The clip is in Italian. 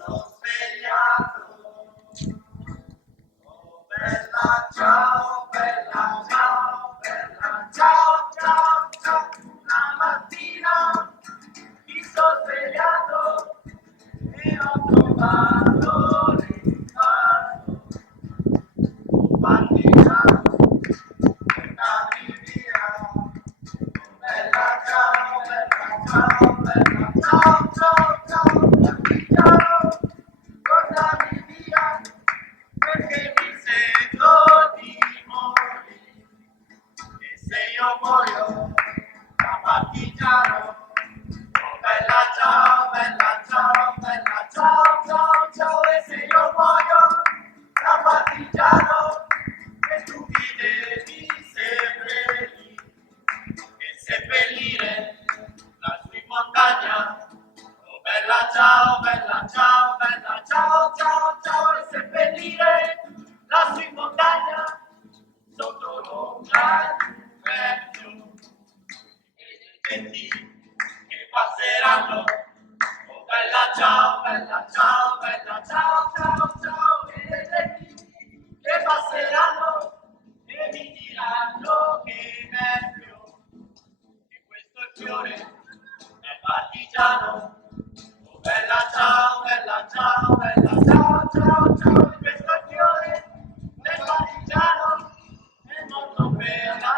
sono svegliato. Oh bella ciao, bella ciao, bella ciao, ciao, ciao. Una mattina mi sono svegliato e ho trovato l'infarto. Oh partigiano, portami via. Bella ciao, bella ciao, bella ciao, ciao, ciao, partigiano, portami via, perché mi sento di morire. E se io muoio da partigiano, oh bella ciao, bella ciao, bella ciao, ciao, ciao, e se io muoio da partigiano, e tu mi devi seppellire, e seppellire lassù in montagna. Oh bella ciao, bella ciao, bella ciao, ciao, ciao, e seppellire lassù in montagna sotto l'ombra di un bel fiume e dei genti che passeranno. Oh bella ciao, bella ciao, bella ciao, ciao, ciao, e dei genti che passeranno e mi diranno che bel fiore, e questo è il fiore del partigiano. Oh bella ciao, bella ciao, bella ciao, ciao, ciao, e questo è il fiore del partigiano, è morto per la